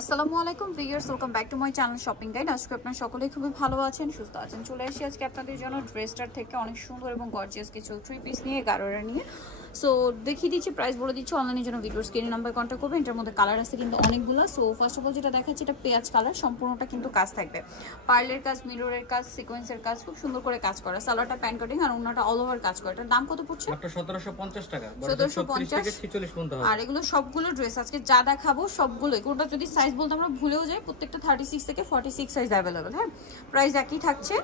আসসালামু আলাইকুম viewers, welcome back to my channel shopping guide. আজকে আপনারা সকলেই খুবই ভালো আছেন, সুস্থ আছেন। চলে আসি আজকে আপনাদের জন্য ড্রেসটার থেকে অনেক সুন্দর এবং গর্জিয়াস কিছু 3 পিস নিয়ে গারোরা নিয়ে। সো দেখিয়ে দিচ্ছি, প্রাইস বলে দিচ্ছি। অনলাইনের জন্য ভিডিওর স্ক্রিনে নাম্বার কন্ট্যাক্ট করবেন। এটার মধ্যে কালার আছে কিন্তু অনেকগুলো। সো ফার্স্ট অফ অল যেটা দেখাচ্ছি, এটা পেঁয়াজ কালার, সম্পূর্ণটা কিন্তু কাজ থাকবে, পার্লের কাজ, মিররের কাজ, সিকোয়েন্সের কাজ, খুব সুন্দর করে কাজ করা। সালোয়ারটা প্যান্ট কাটিং আর ওন্নাটা অল ওভার কাজ করা। এটার দাম কত পড়ছে? মাত্র 1750 টাকা। 1750 থেকে 46 পর্যন্ত হবে। আর এগুলো সবগুলো ড্রেস আজকে যা দেখাবো সবগুলোই, কোনটা যদি সাইজ বলতে আমরা ভুলেও যাই, প্রত্যেকটা 36 থেকে 46 সাইজ अवेलेबल। হ্যাঁ, প্রাইস একই থাকছে।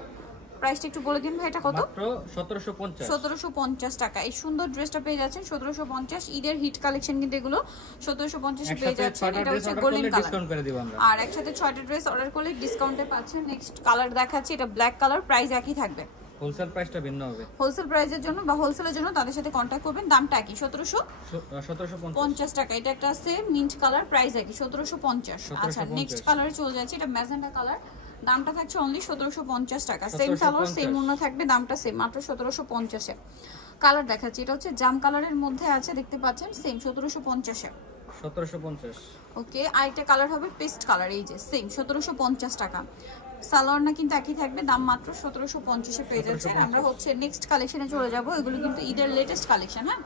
প্রাইসটা একটু বলে দিন ভাই, এটা কত? মাত্র 1750। 1750 টাকা। এই সুন্দর ড্রেসটা পেয়ে যাচ্ছেন 1750। ঈদের হিট কালেকশন কিন্তু এগুলো 1750 এ পেয়ে যাচ্ছেন। এটা হচ্ছে গোল্ডেন কালার, ডিসকাউন্ট করে দিব আমরা। আর একসাথে 6টা ড্রেস অর্ডার করলে ডিসকাউন্টে পাচ্ছেন। নেক্সট কালার দেখাচ্ছি, এটা ব্ল্যাক কালার। প্রাইস একই থাকবে, হোলসেল প্রাইসটা ভিন্ন হবে। হোলসেল প্রাইসের জন্য বা হোলসেলের জন্য তাদের সাথে কন্টাক্ট করবেন। দামটা একই, 1750 টাকা। এটা একটা আছে মিন্ট কালার, প্রাইস একই 1750। আচ্ছা, নেক্সট কালারে চলে যাচ্ছি, এটা ম্যাজেন্টা কালার। দামটা থাকছে অনলি 1750 টাকা। সেম সালোয়ার, সেম ওড়না থাকবে, দামটা সেম, মাত্র 1750 এ। কালার দেখাচ্ছি, এটা হচ্ছে জাম কালারের মধ্যে আছে, দেখতে পাচ্ছেন, সেম 1750 এ। 1750। ওকে, আরেকটা কালার হবে পেস্ট কালার, এই যে সেম 1750 টাকা। সালোয়ার না কিন্তু একই থাকবে, দাম মাত্র 1750 এ পেয়ে যাচ্ছেন। আমরা হচ্ছে নেক্সট কালেকশনে চলে যাব। এগুলো কিন্তু ঈদের লেটেস্ট কালেকশন। হ্যাঁ,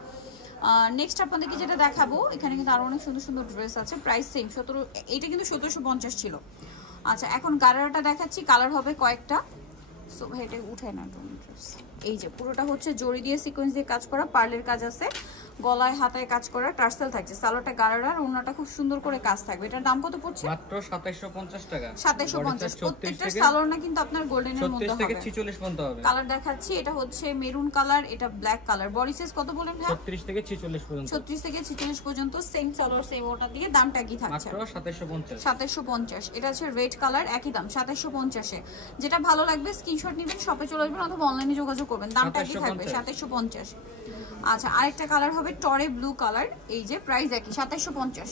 নেক্সট আপনাদেরকে যেটা দেখাবো, এখানে কিন্তু আরো অনেক সুন্দর সুন্দর ড্রেস আছে। প্রাইস সেম 17, এটা কিন্তু 1750 ছিল। আচ্ছা, এখন গারারাটা দেখাচ্ছি, কালার হবে কয়েকটা। সো এটা উঠায় না ড্রেস। এই যে পুরোটা হচ্ছে জড়ি দিয়ে সিকোয়েন্স দিয়ে কাজ করা, পার্লের কাজ আছে, গলায় হাতায় কাজ করা, টার্সেল থাকছে। সালোয়ারটা গারারার, ওন্নাটা খুব সুন্দর করে কাজ থাকবে। এটার দাম কত পড়ছে? মাত্র 2750 টাকা। 2750। প্রত্যেকটা সালোয়ার না কিন্তু আপনার গোল্ডেনের মধ্যে হবে। 36 থেকে 46 পর্যন্ত হবে। কালার দেখাচ্ছি, এটা হচ্ছে মেরুন কালার, এটা ব্ল্যাক কালার। বডি সাইজ কত বলেন ভাই? 36 থেকে 46 পর্যন্ত। 36 থেকে 46 পর্যন্ত। সেম সালোয়ার, সেম ওটা দিয়ে, দামটা কি থাকছে? মাত্র 2750। 2750। এটা হচ্ছে রেড কালার, একই দাম 2750 এ। যেটা ভালো লাগবে স্ক্রিনশট নেবেন, শপে চলে আসবেন অথবা অনলাইনে যোগাযোগ করবেন, দামটা কি থাকবে? 2750। আচ্ছা, আরেকটা কালার হবে টরে ব্লু কালার, এই যে প্রাইস একই 2750।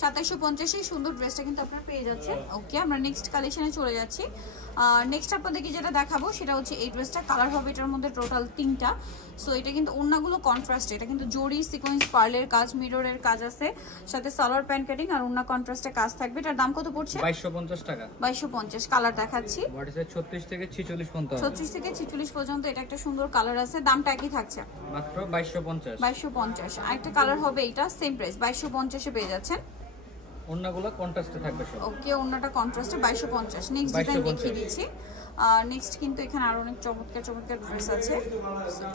2750 এই সুন্দর ড্রেসটা কিন্তু আপনারা পেয়ে যাচ্ছেন। ওকে, আমরা নেক্সট কালেকশনে চলে যাচ্ছি। নেক্সট আপনাদেরকে যেটা দেখাবো সেটা হচ্ছে এই ড্রেসটা। কালার হবে এটার মধ্যে টোটাল 3টা। সো এটা কিন্তু ওড়নাগুলো কন্ট্রাস্ট, এটা কিন্তু জরি সিকোয়েন্স পার্লের কাজ, মিররের কাজ আছে, সাথে সালোয়ার প্যান্ট কাটিং আর ওড়না কন্ট্রাস্টে কাজ থাকবে। এটার দাম কত পড়ছে? 2250 টাকা। 2250। কালার দেখাচ্ছি, বডি সাইজ 36 থেকে 46 পর্যন্ত হবে। 36 থেকে 46 পর্যন্ত। এটা একটা সুন্দর কালার আছে, দামটা একই থাকছে, মাত্র 2250। 2250। আরেকটা কালার হবে এটা, সেম প্রাইস 2250 এ পেয়ে যাচ্ছেন। ওন্নাগুলো কন্ট্রাস্টে থাকবে সব। ওকে, ওন্নাটা কন্ট্রাস্টে 2250। নেক্সট ডিজাইন দেখিয়ে দিচ্ছি। নেক্সট কিন্তু এখানে আরো অনেক চমৎকার চমৎকার ড্রেস আছে।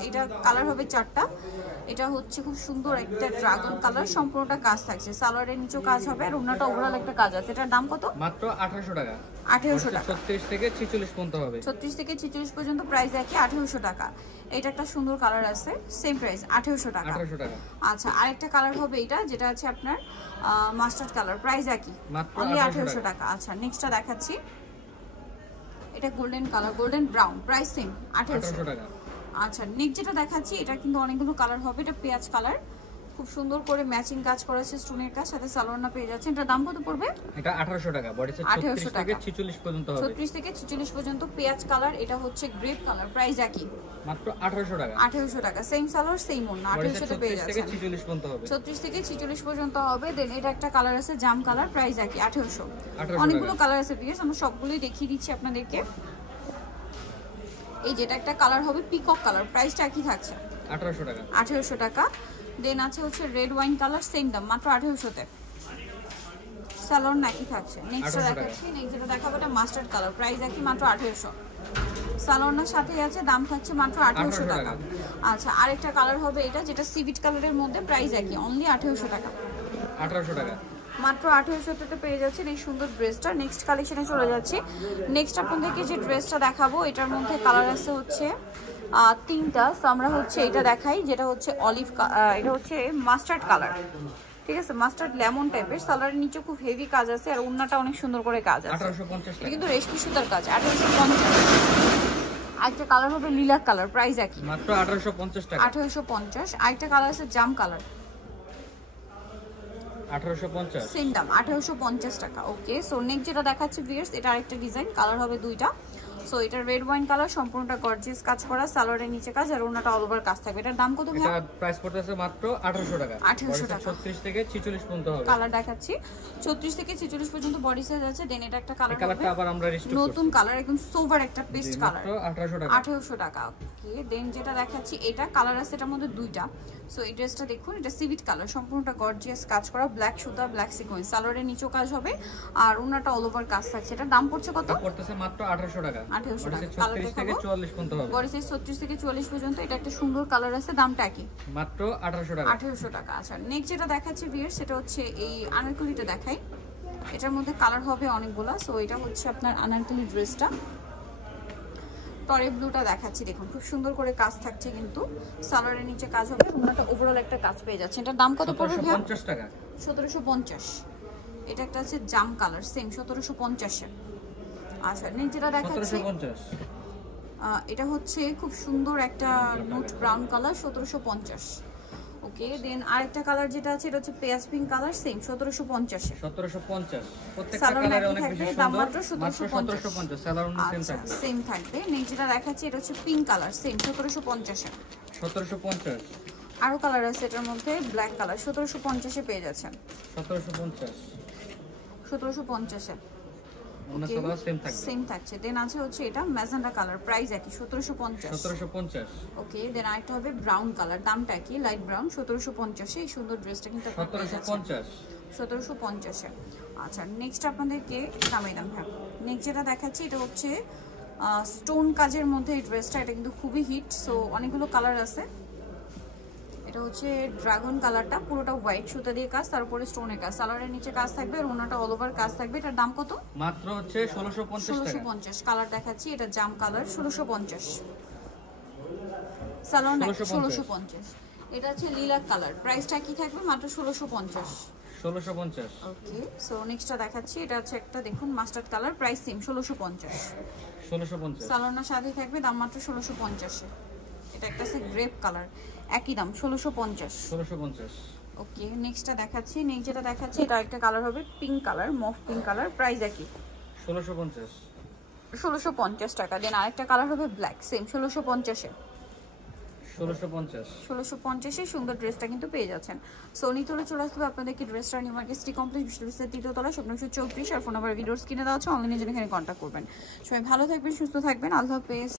এটা কালার হবে 4টা। এটা হচ্ছে খুব সুন্দর একটা ড্রাগন কালার, সম্পূর্ণটা কাজ থাকছে, সালোয়ারের নিচেও কাজ হবে আর ওন্নাটা ওভারঅল একটা কাজ আছে। এটার দাম কত? মাত্র 1800 টাকা। 1800 টাকা। 36 থেকে 46 পর্যন্ত হবে। 36 থেকে 46 পর্যন্ত। প্রাইস একই, 1800 টাকা। এটা একটা সুন্দর কালার আছে, সেম প্রাইস 1800 টাকা। 1800 টাকা। আচ্ছা, আরেকটা কালার হবে এটা, যেটা আছে আপনার মাস্টার্ড কালার, প্রাইস একই, মাত্র 1800 টাকা। আচ্ছা, নেক্সটটা দেখাচ্ছি, এটা golden colour, golden brown, price same 1800 টাকা। আচ্ছা, নেক্সট যেটা দেখাচ্ছি, এটা কিন্তু অনেকগুলো কালার হবে। এটা পেঁয়াজ কালার, খুব সুন্দর করে ম্যাচিং কাজ করা আছে, স্টোনের কাজ, সাথে সালোয়ার না পেয়ে যাচ্ছে। এটার দাম কত পড়বে? এটা 1800 টাকা। বডি সাইজ 36 থেকে 46 পর্যন্ত হবে। 36 থেকে 46 পর্যন্ত। পেঁয়াজ কালার, এটা হচ্ছে গ্রেপ কালার, প্রাইস একই, মাত্র 1800 টাকা। 1800 টাকা। সেম সালোয়ার, সেম ওড়না, 1800 তে পেয়ে যাচ্ছেন। 36 থেকে 46 পর্যন্ত হবে। 36 থেকে 46 পর্যন্ত হবে। দেন এটা একটা কালার আছে জাম কালার, প্রাইস একই, 1800। অনেকগুলো কালার আছে ভিউয়ার্স, আমরা সবগুলোই দেখিয়ে দিচ্ছি আপনাদেরকে। এই যেটা একটা কালার হবে পিকক কালার, প্রাইসটা একই থাকছে, 1800 টাকা। 1800 টাকা। দেন আছে হচ্ছে রেড ওয়াইন কালার, সেম দাম, মাত্র 1800 তে। সালোয়ার নাকি থাকছে। নেক্সট দেখাচ্ছি, নেক্সট যেটা দেখাবো এটা মাস্টার্ড কালার, প্রাইস একই, মাত্র 1800। সালোয়ারের সাথে আছে, দাম থাকছে মাত্র 1800 টাকা। আচ্ছা, আরেকটা কালার হবে এটা, যেটা সিভিট কালারের মধ্যে, প্রাইস একই, অনলি 1800 টাকা। 1800 টাকা। মাত্র 1800 টাকাতে পেয়ে যাচ্ছেন এই সুন্দর ড্রেসটা। নেক্সট কালেকশনে চলে যাচ্ছি। নেক্সট আপনাদেরকে যে ড্রেসটা দেখাবো, এটার মধ্যে কালার আছে হচ্ছে 3টা। সো আমরা হচ্ছে এটা দেখাই, যেটা হচ্ছে অলিভ, এটা হচ্ছে মাস্টার্ড কালার, ঠিক আছে, মাস্টার্ড লেমন টাইপের। সালোয়ারের নিচে খুব হেভি কাজ আছে আর ওন্নাটা অনেক সুন্দর করে কাজ আছে। 1850 টাকা। এটা কিন্তু রেশমি সুতার কাজ, 1850। আরেকটা কালার হবে লিলাক কালার, প্রাইস একই, মাত্র 1850 টাকা। 1850। আরেকটা কালার আছে জাম কালার, 1850 সেম দাম, 1850 টাকা। ওকে, সো নেক্সট যেটা দেখাচ্ছি ভিউয়ার্স, এটা আরেকটা ডিজাইন, কালার হবে 2টা। সো এটা রেড ওয়াইন কালার, সম্পূর্ণটা গর্জিয়াস কাজ করা, সালোয়ারের নিচে কাজ আর ওনাটা অল ওভার কাজ থাকবে। এটার দাম কত ভাইয়া? এটা প্রাইস পড়তেছে মাত্র 1800 টাকা। 1800 টাকা। 36 থেকে 46 পর্যন্ত হবে। কালার দেখাচ্ছি 34 থেকে 46 পর্যন্ত বডি সাইজ আছে। দেন এটা একটা কালার হবে, কালারটা আবার আমরা রিস্টক করছি, নতুন কালার, একদম সোভার একটা পেস্ট কালার, মাত্র 1800 টাকা। 1800 টাকা। ওকে, দেন যেটা দেখাচ্ছি এটা কালার আছে, এটার মধ্যে দুইটা। সো এই ড্রেসটা দেখুন, এটা সিভিট কালার, সম্পূর্ণটা গর্জিয়াস কাজ করা, ব্ল্যাক সুতা, ব্ল্যাক সিকোয়েন্স, সালোয়ারের নিচেও কাজ হবে আর ওনাটা অল ওভার কাজ থাকছে। এটার দাম পড়ছে কত? পড়তেছে মাত্র 1800 টাকা। 1800 টাকা। 36 থেকে 44 পর্যন্ত হবে। বডি সাইজ 36 থেকে 44 পর্যন্ত। এটা একটা সুন্দর কালার আছে, দামটা কি? মাত্র 1800 টাকা। 1800 টাকা। আচ্ছা, নেক্সট যেটা দেখাচ্ছি ভিউয়ার, সেটা হচ্ছে এই আনারকলিটা দেখাই। এটার মধ্যে কালার হবে অনেকগুলা। সো এটা হচ্ছে আপনার আনারকলি ড্রেসটা, টরে ব্লুটা দেখাচ্ছি, দেখুন খুব সুন্দর করে কাজ থাকছে, কিন্তু সালোয়ারের নিচে কাজ হবে, ওনাটা ওভারঅল একটা কাজ পেয়ে যাচ্ছে। এটার দাম কত পড়বে? 1750 টাকা। 1750। এটা একটা আছে জাম কালার, সেম 1750 এর। আচ্ছা, নেক্সট যেটা দেখাচ্ছি 1750, এটা হচ্ছে খুব সুন্দর একটা নোট ব্রাউন কালার, 1750। ওকে, দেন আরেকটা কালার যেটা আছে, এটা হচ্ছে পেঁয়াজ পিঙ্ক কালার, সেম 1750 এ। 1750 প্রত্যেকটা কালারে অনেক বেশি সুন্দর। দাম মাত্র মাত্র 1750, সালোয়ার অন্য সেম থাকবে। সেম থাকবে। নেক্সট যেটা দেখাচ্ছি, এটা হচ্ছে পিঙ্ক কালার, সেম 1750 এ। 1750 আরো কালার আছে এটার মধ্যে, ব্ল্যাক কালার, 1750 এ পেয়ে যাচ্ছেন। 1750 1750 এ অন্য সালোয়ার সেম থাকবে। সেম থাকছে। দেন আছে হচ্ছে এটা ম্যাজেন্ডা কালার, প্রাইস একই 1750। 1750। ওকে, দেন আরেকটা হবে ব্রাউন কালার, দামটা কি? লাইট ব্রাউন, 1750 এ। এই সুন্দর ড্রেসটা কিন্তু আপনারা পেয়ে যাচ্ছেন 1750 এ। আচ্ছা, নেক্সট আপনাদেরকে নামাই দাম। হ্যাঁ, নেক্সট যেটা দেখাচ্ছি, এটা হচ্ছে স্টোন কাজের মধ্যে এই ড্রেসটা, এটা কিন্তু খুবই হিট। সো অনেকগুলো কালার আছে। এটা হচ্ছে ড্রাগন কালারটা, পুরোটা হোয়াইট সুতা দিয়ে কাজ, তারপরে স্টোনের কাজ, সালোয়ারের নিচে কাজ থাকবে আর ওনাটা অল ওভার কাজ থাকবে। এটার দাম কত? মাত্র হচ্ছে 1650 টাকা। 1650। কালার দেখাচ্ছি, এটা জাম কালার, 1650। সালোয়ার 1650। এটা হচ্ছে লিলাক কালার, প্রাইসটা কি থাকবে? মাত্র 1650। 1650। ওকে, সো নেক্সটটা দেখাচ্ছি, এটা হচ্ছে একটা দেখুন mustard colour, price same 1650। 1650 salwar সাথে থাকবে, দাম মাত্র 1650 এ। এটা একটা আছে গ্রেপ কালার, একই দাম 1650। 1650। ওকে, নেক্সটটা দেখাচ্ছি। নেক্সট যেটা দেখাচ্ছি, এটা একটা কালার হবে pink colour, mauve pink colour, price একই 1650। 1650 টাকা। দেন আরেকটা কালার হবে ব্ল্যাক, সেম 1650 এ। 1650। 1650 এ সুন্দর ড্রেসটা কিন্তু পেয়ে যাচ্ছেন। সো নিতলে চলে আসবে আপনাদেরকে ড্রেসটা নিউ মার্কেট সিটি কমপ্লেক্স বিশ্ববিদ্যালয়ের তৃতীয় তলা, স্বপ্ন 34। আর ফোন নাম্বার ভিডিওস কিনে দেওয়া আছে, অনলাইনে জন্য এখানে কন্ট্যাক্ট করবেন। সবাই ভালো থাকবেন, সুস্থ থাকবেন, আল্লাহ হাফেজ।